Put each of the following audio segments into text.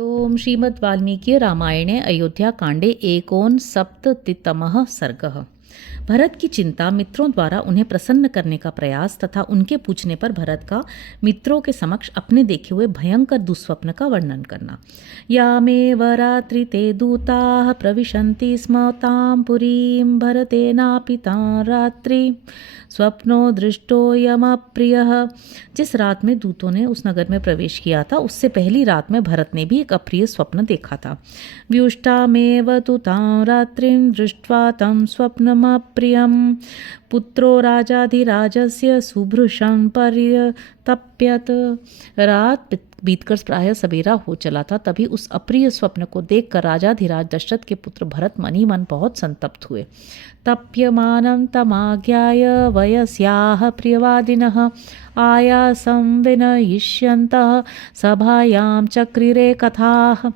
ओम श्रीमद् वाल्मीकि रामायणे अयोध्याकाण्डे एकोनसप्ततितमः सर्गः। भरत की चिंता, मित्रों द्वारा उन्हें प्रसन्न करने का प्रयास तथा उनके पूछने पर भरत का मित्रों के समक्ष अपने देखे हुए भयंकर दुस्वप्न का वर्णन करना। यामेव रात्रि ते दूताः प्रविशन्ति स्म तां पुरीं भरतेनापि तां रात्रि स्वप्नो दृष्टोऽयमप्रियः। जिस रात में दूतों ने उस नगर में प्रवेश किया था, उससे पहली रात में भरत ने भी एक अप्रिय स्वप्न देखा था। व्युष्टामेव तु तां रात्रिं दृष्ट्वा तं स्वप्नमप्रियं पुत्रो राजाधिराजस्य सुभृशं पर्यतप्यत। रात बीतकर प्रायः सवेरा हो चला था, तभी उस अप्रिय स्वप्न को देखकर राजाधिराज दशरथ के पुत्र भरत मन ही मन बहुत संतप्त हुए। तप्यमानं तमाज्ञाय वयस्याः प्रियवादिनः आयासं विनयिष्यन्तः सभायां चक्रिरे कथाः।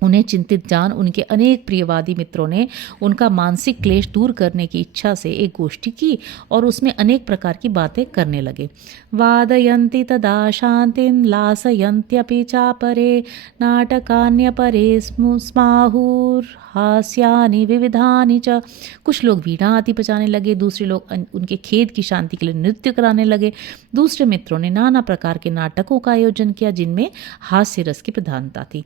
उन्हें चिंतित जान उनके अनेक प्रियवादी मित्रों ने उनका मानसिक क्लेश दूर करने की इच्छा से एक गोष्ठी की और उसमें अनेक प्रकार की बातें करने लगे। वादयन्ति तदा शांतिं लासयन्त्यपि चापरे नाटकान्यपरे स्माहुर्हास्यानि विविधानि च। कुछ लोग वीणा आदि बजाने लगे, दूसरे लोग उनके खेद की शांति के लिए नृत्य कराने लगे। दूसरे मित्रों ने नाना प्रकार के नाटकों का आयोजन किया जिनमें हास्य रस की प्रधानता थी।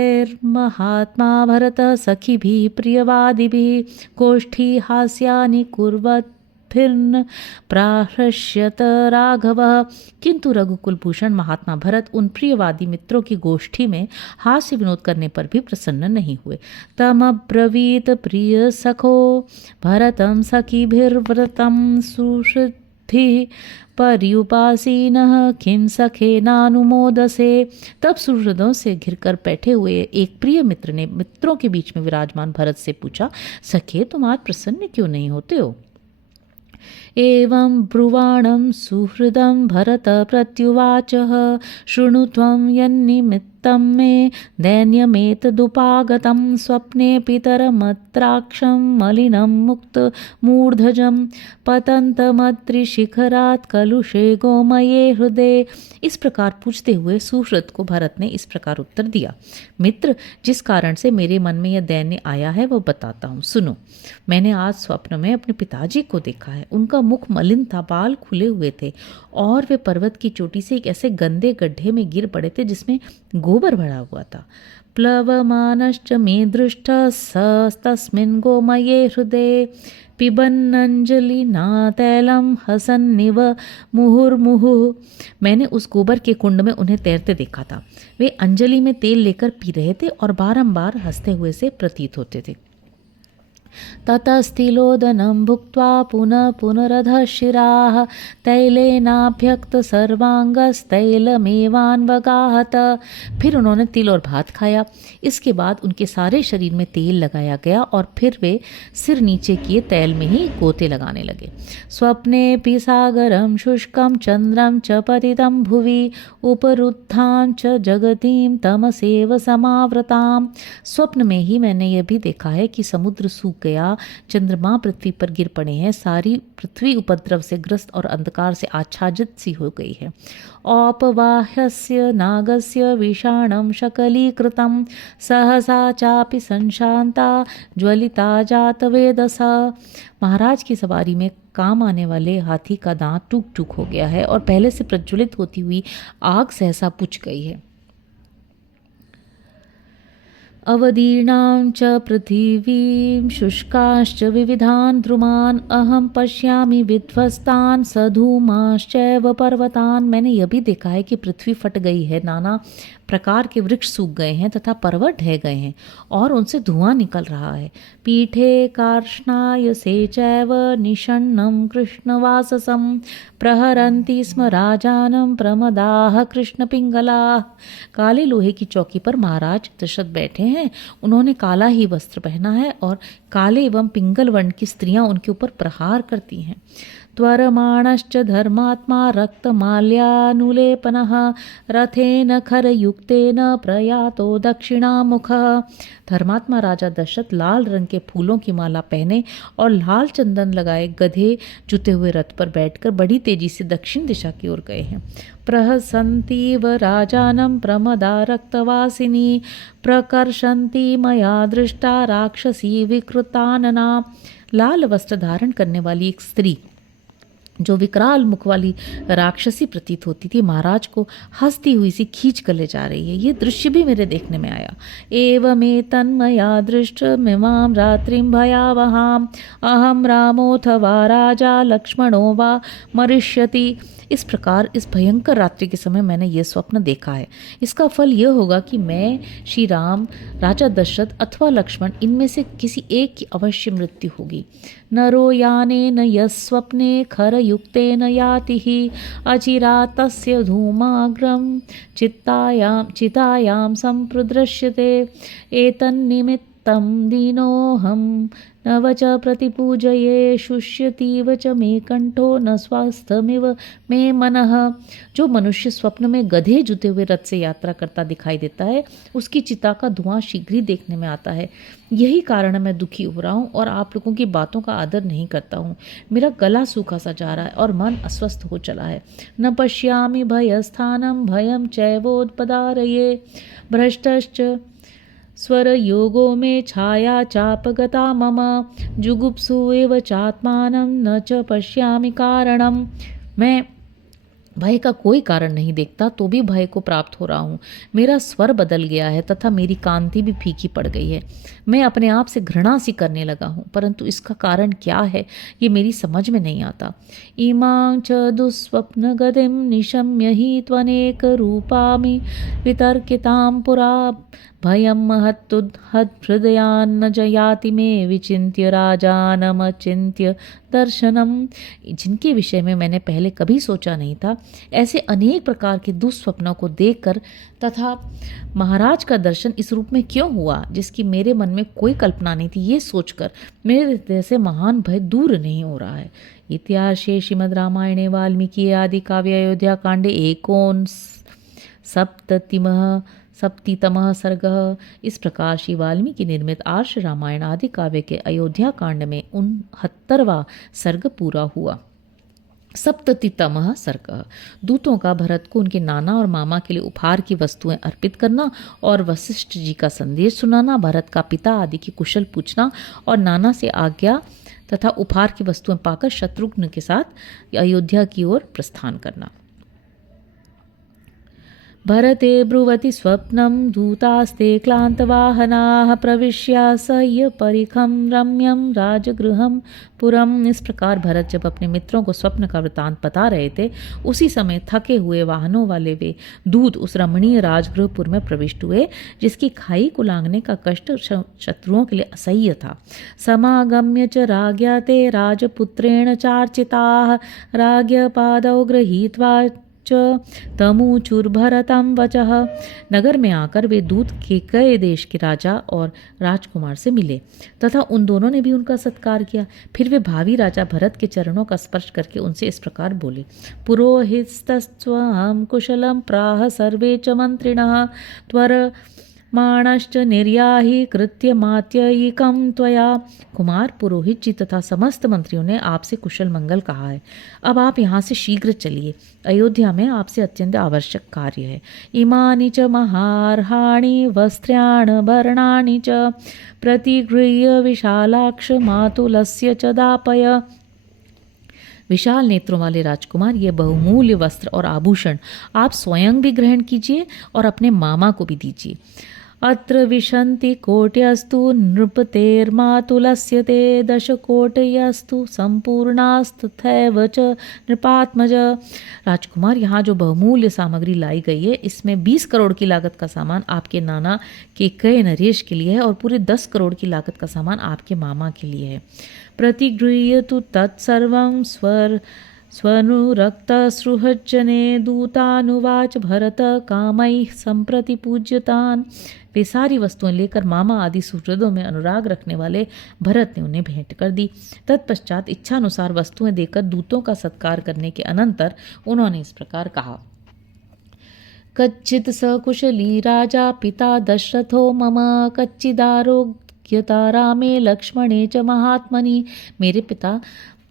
महात्मा भरत सखिभिः प्रियवादिभिः गोष्ठी हास्यानि कुर्वत् फिर्न प्राहृष्यत राघवः। किंतु रघुकुल भूषण महात्मा भरत उन प्रियवादी मित्रों की गोष्ठी में हास्य विनोद करने पर भी प्रसन्न नहीं हुए। तमब्रवीत प्रिय सखो भरतं सखिभिर्व्रतं सुहृद्भिः पर्युपासीनः किं सखे नानुमोदसे। तब सुहृदों से घिरकर बैठे हुए एक प्रिय मित्र ने मित्रों के बीच में विराजमान भरत से पूछा, सखे तुम आज प्रसन्न क्यों नहीं होते हो? एवं ब्रुवाणं सुहृदं भरत प्रत्युवाचः शृणु त्वं यन्निमित्तं मे दैन्यमेतदुपागतं स्वप्ने पितरमत्राक्षं मलिनं मुक्तमूर्धजं पतन्तमद्रिशिखरात् कलुषे गोमये हृदय। इस प्रकार पूछते हुए सुहृद को भरत ने इस प्रकार उत्तर दिया, मित्र, जिस कारण से मेरे मन में यह दैन्य आया है वह बताता हूँ, सुनो। मैंने आज स्वप्न में अपने पिताजी को देखा है। उनका मुख मलिन था, बाल खुले हुए थे और वे पर्वत की चोटी से एक ऐसे गंदे गड्ढे में गिर पड़े थे जिसमें गोबर भरा हुआ था। प्लवमानश्च मे दृष्टः तस्मिन् गोमये हृदये पिबन्नंजलिना तैलम हसन्निव मुहुर्मुहुः। मैंने उस गोबर के कुंड में उन्हें तैरते देखा था। वे अंजलि में तेल लेकर पी रहे थे और बारंबार हंसते हुए से प्रतीत होते थे। ततस्तिलोदनं भुक्त्वा पुनः पुनरधः शिराः तैलेनाभ्यक्त सर्वांगस्तैलमेवान्वगाहत। फिर उन्होंने तिल और भात खाया। इसके बाद उनके सारे शरीर में तेल लगाया गया और फिर वे सिर नीचे किए तैल में ही गोते लगाने लगे। स्वप्ने सागरं शुष्कं चंद्रं च पतितं भुवि उपरुद्धां च जगतीं तमसेव समावृतां। स्वप्न में ही मैंने यह भी देखा है कि समुद्र सूख गया, चंद्रमा पृथ्वी पर गिर पड़े हैं, सारी पृथ्वी उपद्रव से ग्रस्त और अंधकार से आच्छादित सी हो गई है। औपवाह्यस्य नागस्य विषाणं शकलीकृतं सहसा चापि संशांता ज्वलिता जातवेदसा। महाराज की सवारी में काम आने वाले हाथी का दांत टूक टूक हो गया है और पहले से प्रज्वलित होती हुई आग सहसा बुझ गई है। अवदीर्णां च पृथिवीं शुष्काश्च विविधान् ध्रुमान् अहं पश्यामि विध्वस्तान् सधूमाश्चैव पर्वतान्। मैंने यह भी देखा है कि पृथ्वी फट गई है, नाना प्रकार के वृक्ष सूख गए हैं तथा पर्वत ढह गए हैं और उनसे धुआं निकल रहा है। पीठे कार्ष्णायसे चैव निषण्णं कृष्णवाससं प्रहरन्ति स्म राजानं प्रमदाः कृष्णपिंगलाः। काले लोहे की चौकी पर महाराज दशरथ बैठे हैं। उन्होंने काला ही वस्त्र पहना है और काले एवं पिंगल वर्ण की स्त्रियां उनके ऊपर प्रहार करती हैं। त्वरमाणश्च धर्मात्मा रक्तमाल्यानुलेपनः रथेन खरयुक्तेन प्रयातो दक्षिणामुखः। धर्मात्मा राजा दशरथ लाल रंग के फूलों की माला पहने और लाल चंदन लगाए गधे जुते हुए रथ पर बैठकर बड़ी तेजी से दक्षिण दिशा की ओर गए हैं। प्रहसन्तीव राजानं प्रमदा रक्तवासिनी प्रकर्षन्ती मया दृष्टा राक्षसी विकृतानना। लाल वस्त्र धारण करने वाली एक स्त्री जो विकराल मुख वाली राक्षसी प्रतीत होती थी, महाराज को हंसती हुई सी खींच कर ले जा रही है। ये दृश्य भी मेरे देखने में आया। एवमेतन्मया दृष्टमिमां रात्रिं भयावहाम् अहं रामोऽथवा राजा लक्ष्मणो वा मरिष्यति। इस प्रकार इस भयंकर रात्रि के समय मैंने यह स्वप्न देखा है। इसका फल यह होगा कि मैं, श्री राम, राजा दशरथ अथवा लक्ष्मण, इनमें से किसी एक की अवश्य मृत्यु होगी। नरो यानेन यस्वप्ने खरयुक्तेन याति हि अचिरात् तस्य धूमाग्रं चितायां सम्प्रदृश्यते एतन्निमित्तं दीनोऽहं न वच प्रतिपूजये शुष्यतीव च मे कंठो न स्वास्थमिव मे मनः। जो मनुष्य स्वप्न में गधे जुते हुए रथ से यात्रा करता दिखाई देता है, उसकी चिता का धुआं शीघ्र ही देखने में आता है। यही कारण मैं दुखी हो रहा हूँ और आप लोगों की बातों का आदर नहीं करता हूँ। मेरा गला सूखा सा जा रहा है और मन अस्वस्थ हो चला है। न पश्यामि भयस्थानं भयं चैवोत्पदारये भ्रष्टश्च स्वर योगो में छाया चापगता मम जुगुप्सु एव चात्मानं न च पश्यामि कारणम। मैं भय का कोई कारण नहीं देखता तो भी भय को प्राप्त हो रहा हूँ। मेरा स्वर बदल गया है तथा मेरी कांति भी फीकी पड़ गई है। मैं अपने आप से घृणा सी करने लगा हूँ, परंतु इसका कारण क्या है ये मेरी समझ में नहीं आता। इमां च दुःस्वप्न गतिं निशम्य हि त्वनेक रूपामि वितर्कितां पुरा भयं महत्तुहृदयान्न जयाति मे विचिन्त्य राजानमचिन्त्य दर्शनम। जिनके विषय में मैंने पहले कभी सोचा नहीं था, ऐसे अनेक प्रकार के दुस्वप्नों को देखकर तथा महाराज का दर्शन इस रूप में क्यों हुआ जिसकी मेरे मन में कोई कल्पना नहीं थी, ये सोचकर मेरे हृदय से महान भय दूर नहीं हो रहा है। इतिहासे श्रीमद् रामायणे वाल्मीकि आदि काव्य अयोध्या कांडे एकोन सप्ततितमः सर्गः। इस प्रकार श्री वाल्मीकि निर्मित आर्ष रामायण आदि काव्य के अयोध्या कांड में 69वां सर्ग पूरा हुआ। सप्ततितमः सर्ग। दूतों का भरत को उनके नाना और मामा के लिए उपहार की वस्तुएं अर्पित करना और वशिष्ठ जी का संदेश सुनाना, भरत का पिता आदि की कुशल पूछना और नाना से आज्ञा तथा उपहार की वस्तुएं पाकर शत्रुघ्न के साथ अयोध्या की ओर प्रस्थान करना। भरते ब्रुवति स्वप्नं दूतास्ते क्लान्तवाहनाः प्रविश्य सह्य परिखं रम्यं राजगृहं पुरम्। इस प्रकार भरत जब अपने मित्रों को स्वप्न का वृतांत बता रहे थे, उसी समय थके हुए वाहनों वाले वे दूत उस रमणीय राजगृहपुर में प्रविष्ट हुए, जिसकी खाई को लांघने का कष्ट शत्रुओं के लिए असह्य था। समागम्य च राज्ञा ते राजपुत्रेण चार्चिताः राज्ञ पादौ गृहीत्वा तमुचुर्भरतं वचः। नगर में आकर वे दूत केकय देश के राजा और राजकुमार से मिले तथा उन दोनों ने भी उनका सत्कार किया। फिर वे भावी राजा भरत के चरणों का स्पर्श करके उनसे इस प्रकार बोले। पुरोहितस्त्वं कुशलं प्राह सर्वे च मंत्रिणः त्वर माणश्च निर्याहि कृत्यमात्ययिकं त्वया। कुमार, पुरोहित जी तथा समस्त मंत्रियों ने आपसे कुशल मंगल कहा है। अब आप यहाँ से शीघ्र चलिए, अयोध्या में आपसे अत्यंत आवश्यक कार्य है। इमानि च महार्हाणि वस्त्राणि भरणानि च प्रतिगृह्य विशालाक्ष मातुलस्य च दापय। विशाल नेत्रों वाले राजकुमार, ये बहुमूल्य वस्त्र और आभूषण आप स्वयं भी ग्रहण कीजिए और अपने मामा को भी दीजिए। अत्र विशन्ति कोट्यस्तु नृपतेर्मातुलस्य ते दशकोटयस्तु संपूर्णास्तथैव च नृपात्मज। राजकुमार, यहाँ जो बहुमूल्य सामग्री लाई गई है, इसमें 20 करोड़ की लागत का सामान आपके नाना केकय नरेश के लिए है और पूरे 10 करोड़ की लागत का सामान आपके मामा के लिए है। प्रतिगृह्य तु तत्सर्वं स्वनुरक्तसृहज्जने दूतानुवाच भरत कामैः संप्रति पूज्यतान्। वे सारी वस्तुएं लेकर मामा आदि सुहृदों में अनुराग रखने वाले भरत ने उन्हें भेंट कर दी। तत्पश्चात इच्छानुसार वस्तुएं देकर दूतों का सत्कार करने के अनंतर उन्होंने इस प्रकार कहा। कच्चित् सकुशली राजा पिता दशरथो मम कच्चिदारोग्यता रामे लक्ष्मणे च महात्मनि। मेरे पिता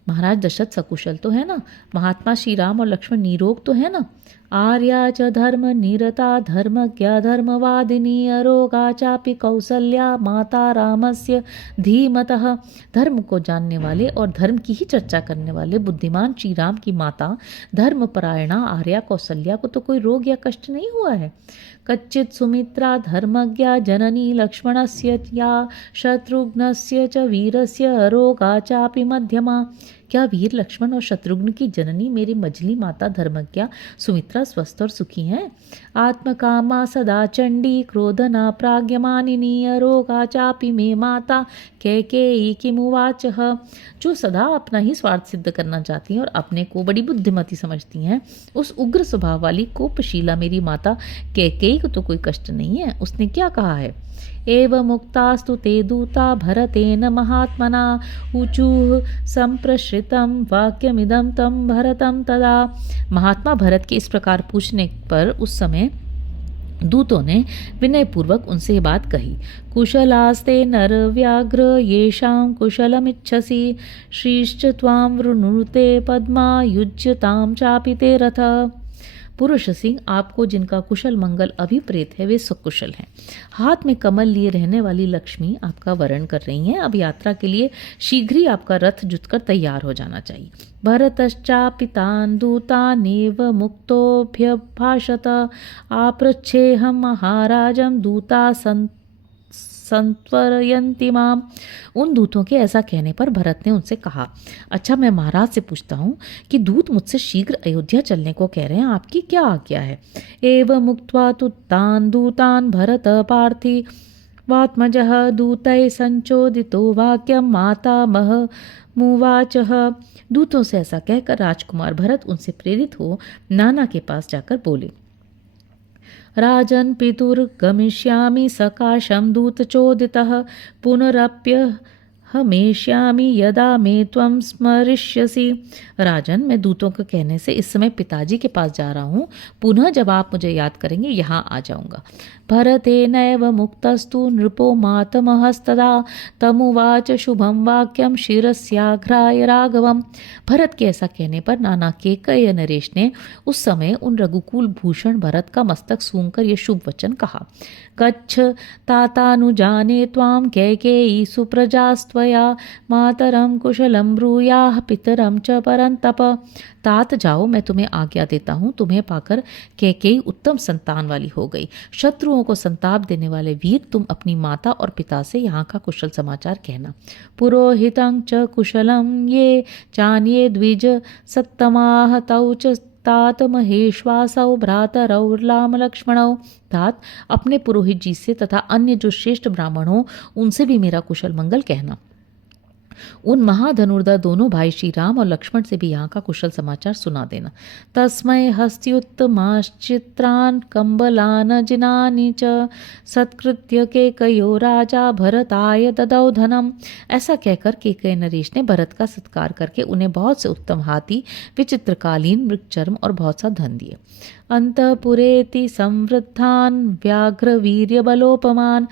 महाराज दशरथ सकुशल तो है ना, महात्मा श्री राम और लक्ष्मण निरोग तो है ना। आर्या च धर्म निरता धर्मज्ञा धर्मवादिनी अरोगा चापि कौसल्या माता रामस्य धीमतः। धर्म को जानने वाले और धर्म की ही चर्चा करने वाले बुद्धिमान श्री राम की माता धर्मपरायणा आर्या कौसल्या को तो कोई रोग या कष्ट नहीं हुआ है। कच्चित् सुमित्रा धर्मज्ञा जननी लक्ष्मणस्य या शत्रुघ्नस्य च वीरस्य अरोगा चापि मध्यमा। क्या वीर लक्ष्मण और शत्रुघ्न की जननी मेरी मझली माता धर्मज्ञा सुमित्रा स्वस्थ और सुखी हैं। आत्मकामा सदा चंडी क्रोधना प्राज्ञमानिनी अरोगा चापि मे माता कैकेयी किमुवाच। जो सदा अपना ही स्वार्थ सिद्ध करना चाहती हैं और अपने को बड़ी बुद्धिमती समझती हैं, उस उग्र स्वभाव वाली कोपशीला मेरी माता कैकेयी को तो कोई कष्ट नहीं है। उसने क्या कहा है। एव मुक्तास्तु ते दूता भरतेन महात्मना ऊचुः संप्रश्रितं वाक्यमिदं तं भरतं तदा। महात्मा भरत के इस प्रकार पूछने पर उस समय दूतों ने विनयपूर्वक उनसे ये बात कही। कुशलास्ते नर व्याघ्र येषां कुशलमिच्छसि श्रीश्च त्वां वृणुते पद्मा युज्यतां चापि ते रथ। पुरुष सिंह, आपको जिनका कुशल मंगल अभिप्रेत है वे सकुशल हैं। हाथ में कमल लिए रहने वाली लक्ष्मी आपका वरण कर रही हैं। अब यात्रा के लिए शीघ्र ही आपका रथ जुतकर तैयार हो जाना चाहिए। भरतश्चापितान् दूतानेव मुक्तोऽभ्यभाषत आपृच्छेऽहं महाराजं दूता संत्वरयन्ति माम। उन दूतों के ऐसा कहने पर भरत ने उनसे कहा, अच्छा मैं महाराज से पूछता हूँ कि दूत मुझसे शीघ्र अयोध्या चलने को कह रहे हैं, आपकी क्या आज्ञा है। एवं मुक्त्वा तुत्तान् दूतान् भरत पार्थिवात्मजः दूतैः संचोदितो वाक्यं मातामह मुवाचः। दूतों से ऐसा कहकर राजकुमार भरत उनसे प्रेरित हो नाना के पास जाकर बोले, राजन् पितुर्गमिष्यामि सकाशं दूतचोदितः पुनरप्यहमेष्यामि यदा मे त्वं स्मरिष्यसि। राजन, मैं दूतों के कहने से इस समय पिताजी के पास जा रहा हूँ, पुनः जब आप मुझे याद करेंगे यहाँ आ जाऊँगा। भरतेनैव मुक्तस्तु नृपो मातमहस्तदा तमुवाच शुभं वाक्यं शिरस्याघ्राय राघवम्। भरत के ऐसा कहने पर नाना केकय नरेश ने उस समय उन रघुकुल भूषण भरत का मस्तक सूंघकर ये शुभ वचन कहा। गच्छ तातानुजाने त्वां कैकेयी सुप्रजास्त्वया मातरं कुशलं ब्रूयाः पितरं च परन्तप। तात जाओ, मैं तुम्हें आज्ञा देता हूँ, तुम्हें पाकर कैकेयी उत्तम संतान वाली हो गई। शत्रुओं को संताप देने वाले वीर, तुम अपनी माता और पिता से यहाँ का कुशल समाचार कहना। पुरोहितं च कुशलं ये चान्ये द्विज सत्तमाः तौ च तात महेश्वासौ भ्रातरौ राम लक्ष्मणौ। तात, अपने पुरोहित जी से तथा अन्य जो श्रेष्ठ ब्राह्मण हो उनसे भी मेरा कुशल मंगल कहना। उन महाधनुर्धर दोनों भाई श्री राम और लक्ष्मण से भी यहाँ का कुशल समाचार सुना देना। तस्मै हस्त्युत्तमाश्चित्रान् कम्बलान् जिनानि च सत्कृत्य केकयो राजा भरताय ददौ धनम। ऐसा कहकर केकय नरेश ने भरत का सत्कार करके उन्हें बहुत से उत्तम हाथी, विचित्रकालीन मृगचर्म और बहुत सा धन दिए। अंतपुरेति संवृद्धान् व्याघ्रवीर्यबलोपमान्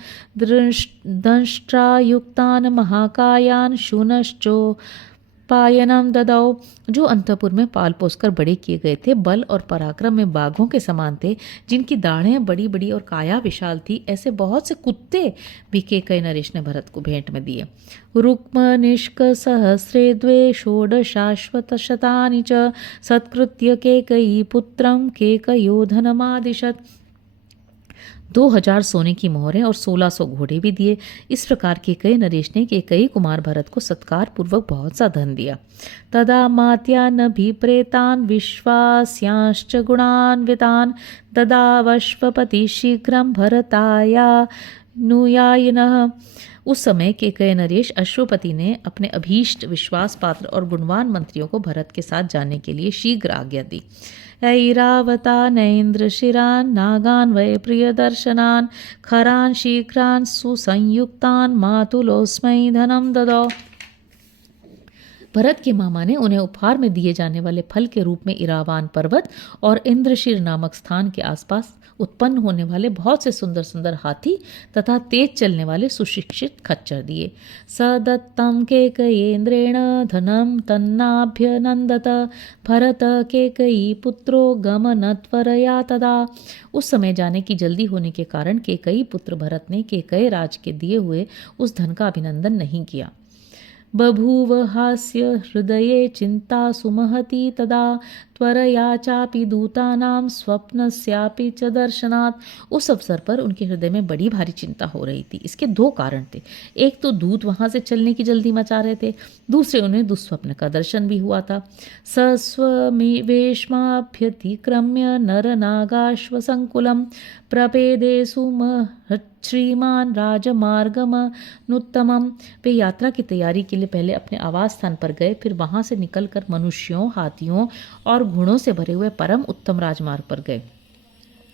दंष्ट्रायुक्तान् महाकायान् शूनश्चोपायनं ददौ। जो अंतपुर में पाल पोसकर बड़े किए गए थे, बल और पराक्रम में बाघों के समान थे, जिनकी दाढ़ें बड़ी बड़ी और काया विशाल थी, ऐसे बहुत से कुत्ते भी केकय नरेश ने भरत को भेंट में दिए। रुक्मनिष्क सहस्रे द्वे षोडशाश्वतशतानि च सत्कृत्य केकयी पुत्रं केकयो धनमादिशत्। 2000 सोने की मोहरें और 1600 घोड़े भी दिए। इस प्रकार केकय नरेश ने केकयी कुमार भरत को सत्कार पूर्वक बहुत सा धन दिया। तदा मात्यानभिप्रेतान् विश्वास्यांश्च गुणान्वितान् ददावश्वपति शीघ्रं भरताया नुयायिनः। उस समय केकय नरेश अश्वपति ने अपने अभीष्ट विश्वास पात्र और गुणवान मंत्रियों को भरत के साथ जाने के लिए शीघ्र आज्ञा दी। ऐरावता नैन्द्र शिरान नागान वै प्रियदर्शनान खरान शीघ्रान सुसंयुक्तान मातुलोस्मै धनम ददौ। भरत के मामा ने उन्हें उपहार में दिए जाने वाले फल के रूप में इरावान पर्वत और इंद्रशीर नामक स्थान के आसपास उत्पन्न होने वाले बहुत से सुंदर सुंदर हाथी तथा तेज चलने वाले सुशिक्षित खच्चर दिए। सदत्तम केकयेन्द्रेण धनम तन्नाभ्यनंदत भरत केकयी पुत्रो गमनत्वरया तदा। उस समय जाने की जल्दी होने के कारण केकयी पुत्र भरत ने केकय राज के दिए हुए उस धन का अभिनंदन नहीं किया। बभूव हास्य हृदये चिंता सुमहती तदा त्वरया चापि दूतानां स्वप्नस्यापि च दर्शनात्। उस अवसर पर उनके हृदय में बड़ी भारी चिंता हो रही थी। इसके दो कारण थे। एक तो दूत वहां से चलने की जल्दी मचा रहे थे, दूसरे उन्हें दुस्वप्न का दर्शन भी हुआ था। सस्वमेवेश्माभ्यतिक्रम्य नरनागाश्व संकुलम प्रपेदे सुमहच्छ्रीमान राजमार्गमनुत्तमम। वे यात्रा की तैयारी के लिए पहले अपने आवास स्थान पर गए, फिर वहां से निकलकर मनुष्यों, हाथियों और घोड़ों से भरे हुए परम उत्तम राजमार्ग पर गए।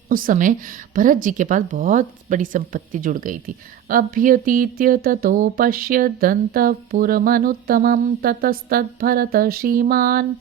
उस समय भरत जी के पास बहुत बड़ी संपत्ति जुड़ गई थी। अभ्यतीत्य ततो पश्य दंतपुरमनुत्तमं ततस्तद्भरत श्रीमान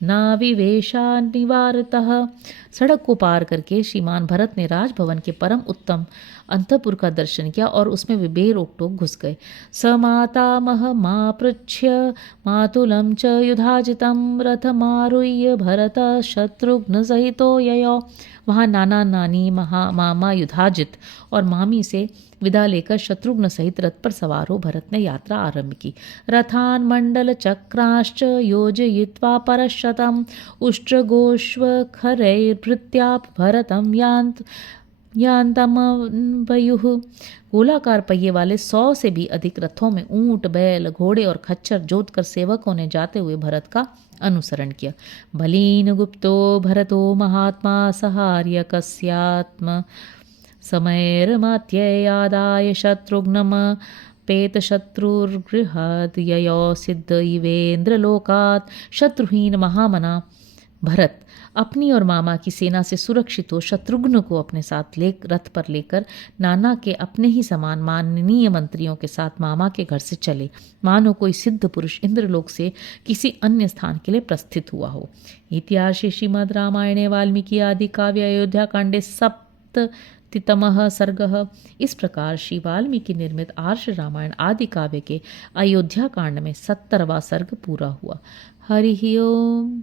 नाविवेशा निवारतः। सड़क को पार करके श्रीमान भरत ने राजभवन के परम उत्तम अंतपुर का दर्शन किया और उसमें वे बेरोक टोक घुस गए। स मातामह मापृच्छ्य मातुलम च युधाजितं रथमारुह्य भरत शत्रुघ्न सहितो ययो। वहाँ नाना नानी मामा युधाजित और मामी से विदा लेकर शत्रुघ्न सहित रथ पर सवार हो भरत ने यात्रा आरंभ की। रथान मंडल चक्राश्च योजयित्वा परशतम उष्ट्रगोष्व खरैर्भृत्याप भरतम यांतमवयुः। गोलाकार पहिए वाले 100 से भी अधिक रथों में ऊंट, बैल, घोड़े और खच्चर जोतकर सेवकों ने जाते हुए भरत का अनुसरण किया। बलीन गुप्तो भरतो महात्मा सहार्य कस्यात्म समैर्मात्ययादाय शत्रुघ्नम पेतशत्रुर्गृहाद् ययो सिद्ध इवेन्द्रलोकात्। शत्रुहीन महामना भरत अपनी और मामा की सेना से सुरक्षित हो शत्रुघ्न को अपने साथ रथ पर लेकर नाना के अपने ही समान माननीय मंत्रियों के साथ मामा के घर से चले, मानो कोई सिद्ध पुरुष इंद्रलोक से किसी अन्य स्थान के लिए प्रस्थित हुआ हो। इतिहासे श्रीमद् रामायणे वाल्मीकि आदि काव्य अयोध्या कांडे सप्ततितमः सर्गः। इस प्रकार श्री वाल्मीकि निर्मित आर्ष रामायण आदि काव्य के अयोध्या कांड में 70वां सर्ग पूरा हुआ। हरि ओम।